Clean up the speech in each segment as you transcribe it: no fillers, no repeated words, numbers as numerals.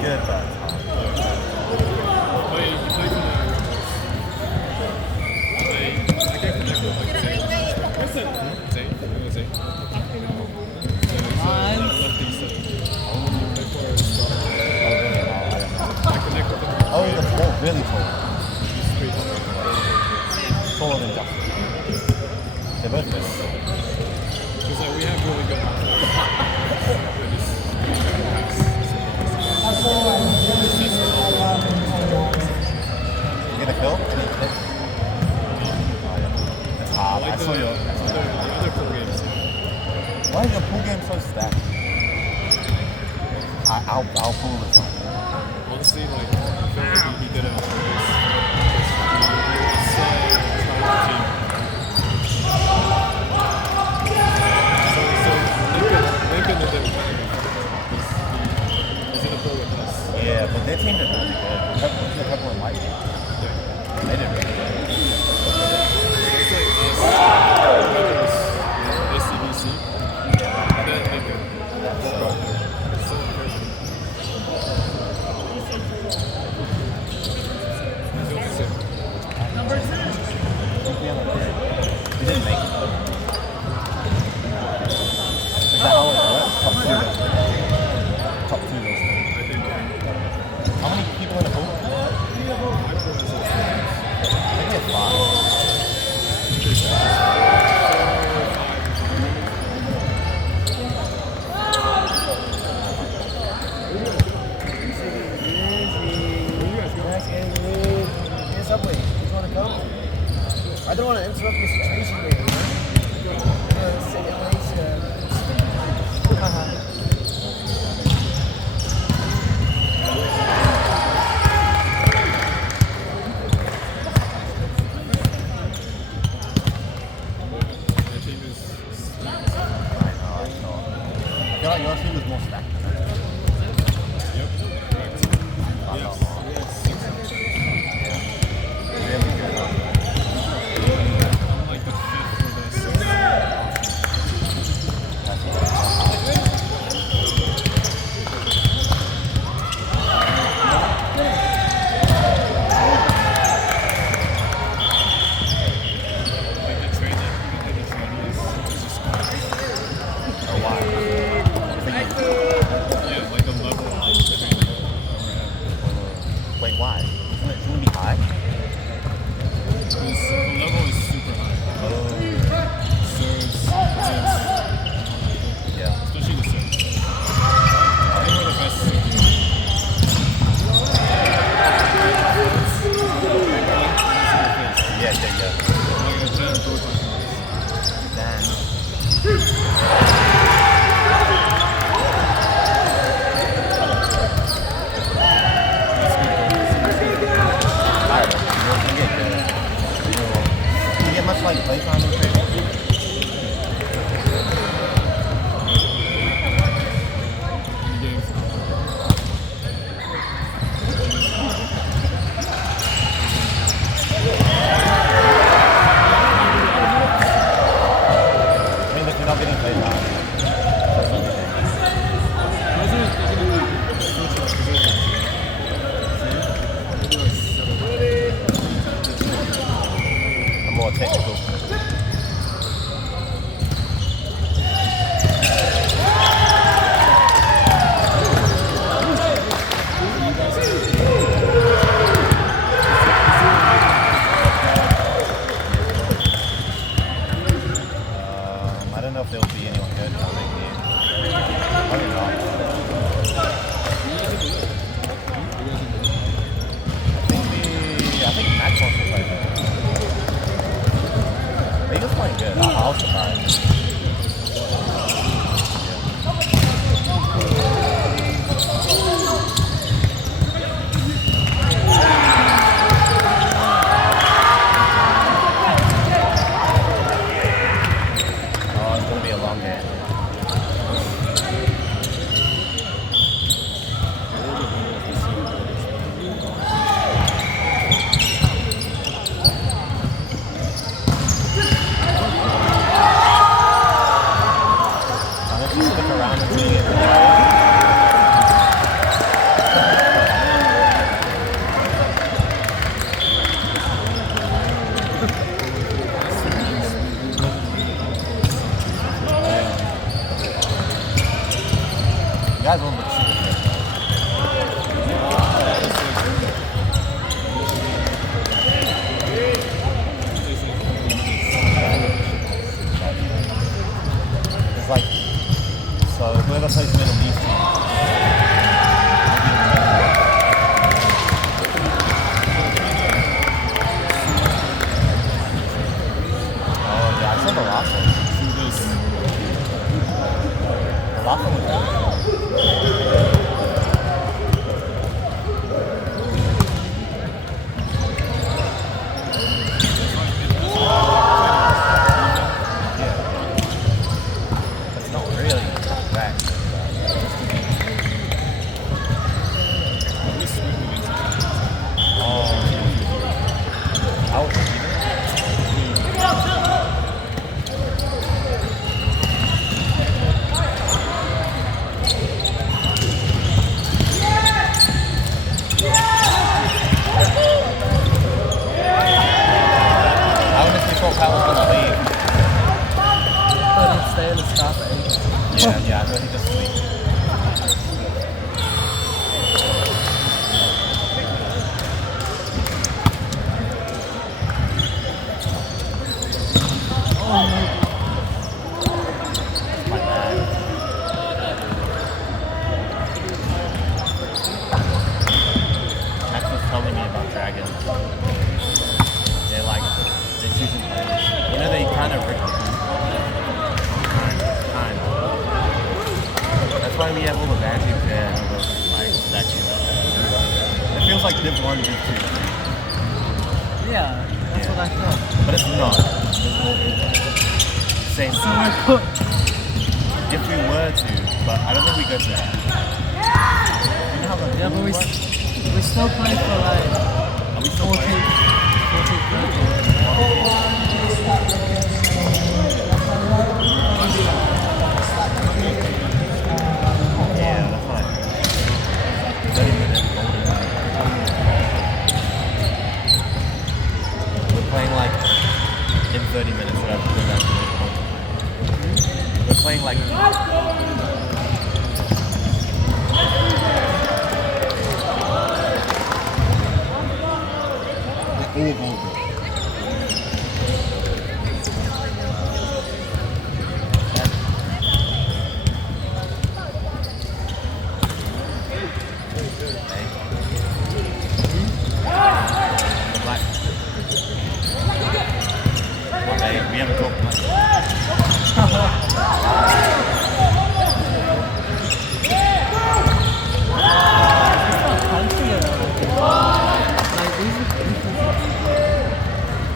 good, but He played for the I get connected with like Zane. You know Zane? So he's a lefty center. He played for Star. I connect with him. oh, he's a tall, really tall. He's pretty tall. Taller than Justin. They're both good. Because like we have really good You get a kill? Any hit? Oh, yeah. That's hard. I saw your. the other pro games. Why is your pool game so stacked? I'll pull this one. Honestly, like I feel like he did it on purpose. It's trying to team. So Lincoln did it. He's in a pro with us. Yeah, but their team did really good. The couple in light. Yeah. They did really good. It's like SCBC. And then Lincoln. So impressive. We didn't make it. Is that how it works? Top two goes through. Top two goes through. I think How many people in the pool? I think it's 5. Subway. You want to come? I don't want to interrupt your situation here, you know? Sit at nice, the team is I feel like your team is more stacked. yep. Correct. We have 6. Really good. I'm like the 5th for the 6th. Like the trade that we did this one is just Oh, wow. yeah, like the level of training that we're having. Wait, why? Shouldn't it be high? Because the level is super high. Serves, Yeah. especially the serves. I think we're the best serve. Yeah, yeah, yeah. Like a 10 both times. Damn. guys all look super fit. It's like, so whoever plays Middle East oh yeah, I saw the last one. The last one was really good. It's not really that. Oh, I honestly thought Pat was gonna leave. But he'd stay in the staff at 8. Yeah, I thought he'd just leave. My bad. Max was telling me about dragons. They're like, they're choosing players. You know, they kind of rigged the pool. Kind of. That's why we have all the bad teams there and all those like statues. It feels like Div 1, Div 2. Yeah, that's what I thought. But it's not. There's more people. Same So thing. I put. If we were to, but I don't think we go to that. You know how the Yeah, but we still play for like Are we still 14, playing? 30. Yeah, that's like 30 minutes. We're playing like in 30 minutes. So that's good. We're playing like. All golden. We haven't talked much.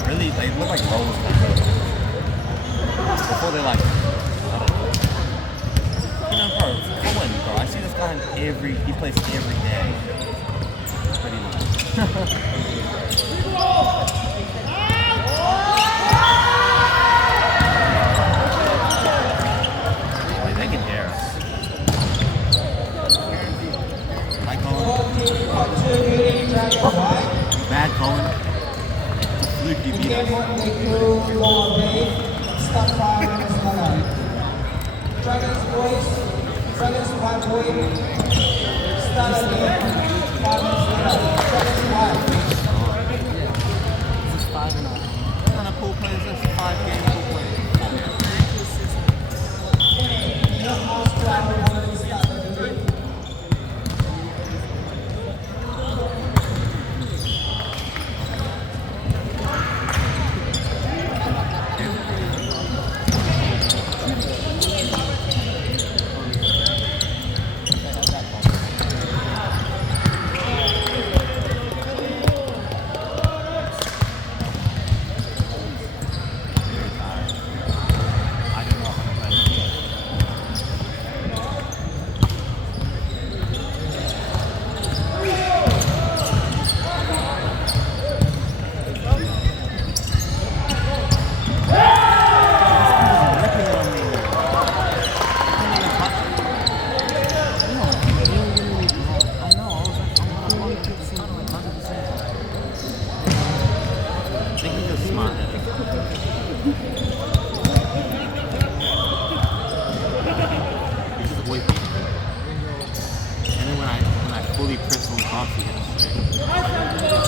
Really, they look like rolls. Before they're like, I don't know. You know, bro, Cohen, bro. I see this guy in he plays every day. Pretty much. They can hear us. Hi, Colin. Bad Colin. Fluke, you beat us. Dragons boys, Dragons 1 point. Start again. 5 minutes later. Dragons 1. This is 5-0. What kind of pool play is this? 5-game pool play. fully crystal coffee yesterday.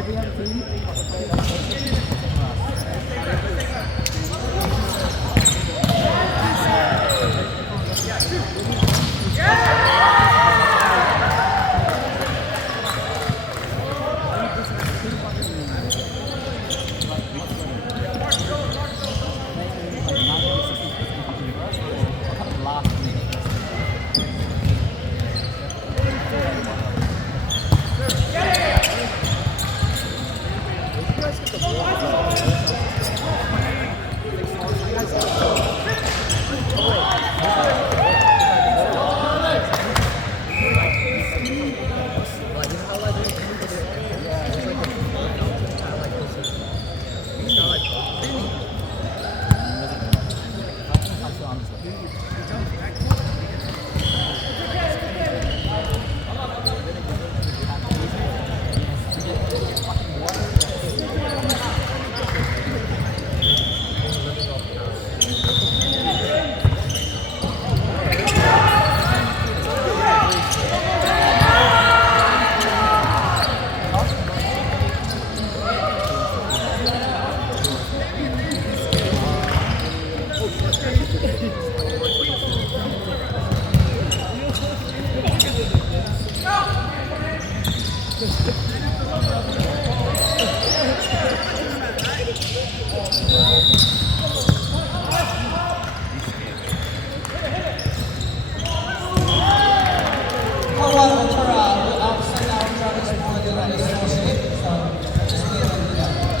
every other team. Colorado Ventura will outsend out Travis Morgan and associate. So just leave it there.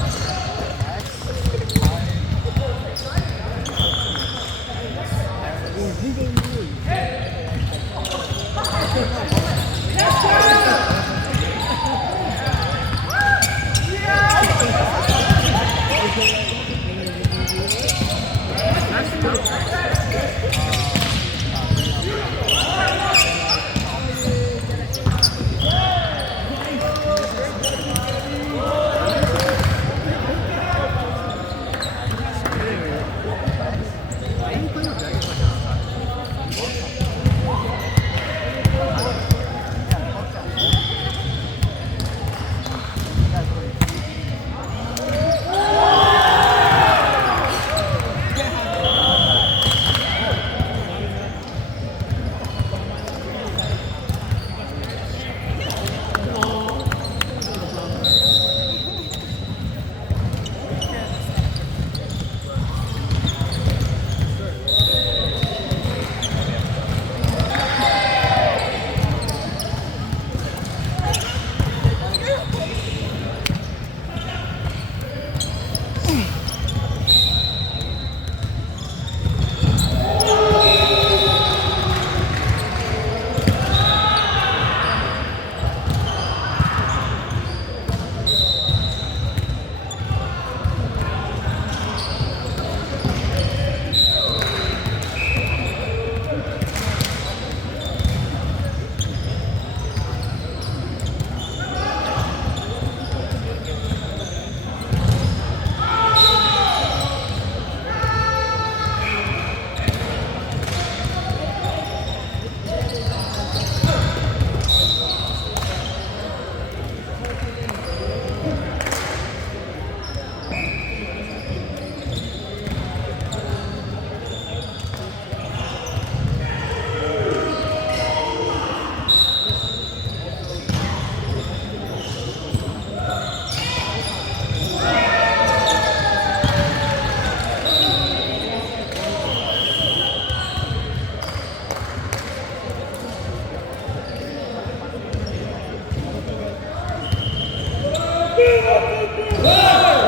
Go!